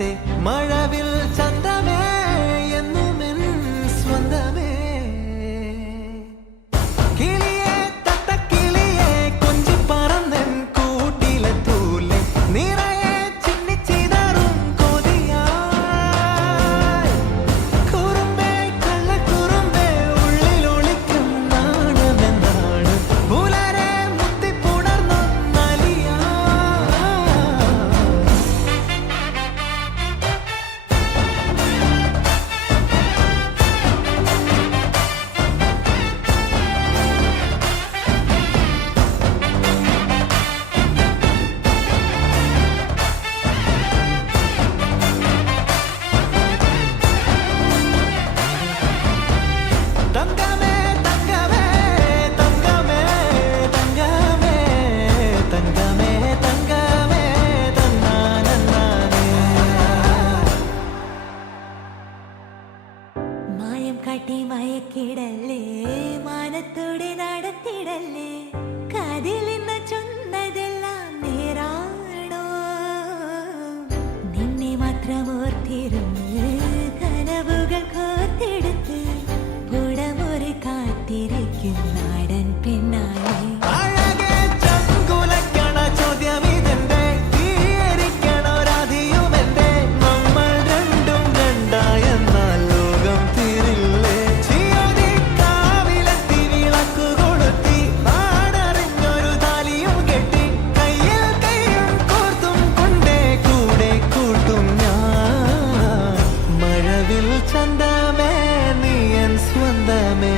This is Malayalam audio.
കാറ്റേ മഴവിൽ ചന്തമേ എന്നുമെൻ സ്വന്തമേ കിളിയേ തത്തക്കിളിയേ കൊഞ്ചി പറന്നൻ കൂട്ടിലെ തൂലെ നിറയെ ചിന്നിച്ചിതറും കൊതിയായി കുറുമ്പേ കള്ളക്കുറുമ്പേ ഉള്ളിൽ ഒളിക്കും നാണമെന്താണ് പുലരെ മുത്തിപ്പുണർന്നൊന്നലിയാ തങ്കമേ തങ്കമേ തങ്കമേ തങ്കമേ തങ്കമേ തങ്കമേ തന്നാനന്നാനേ മായം കാട്ടി മയക്കിടല്ലേ മാനത്തോടെ നടത്തിടല്ലേ കാതിലിന്ന് ചൊന്നതെല്ലാം നേരാണോ നിന്നെ മാത്രം ഓർത്തിരുന്ന് കനവുകൾ കോർത്തെടുത്ത് പുടമുറി കാത്തിരിക്കും നാടൻ പെണ്ണായി അഴകേ ചങ്കുലക്കണ ചോദ്യമിതെന്റെ തീയരിക്കണൊരാധിയുമെന്റെ നമ്മൾ രണ്ടും രണ്ടായെന്നാൽ ലോകം തീരില്ലേ ചിയോതി കാവിലെത്തി വിളക്കു കൊളുത്തി നാടറിഞ്ഞൊരു താലിയും കെട്ടി കയ്യിൽ കയ്യും കോർത്തും കൊണ്ടേ കൂടെ കൂട്ടും ഞാൻ മഴവിൽ ചന്തമേ നീ എൻ സ്വന്തമേ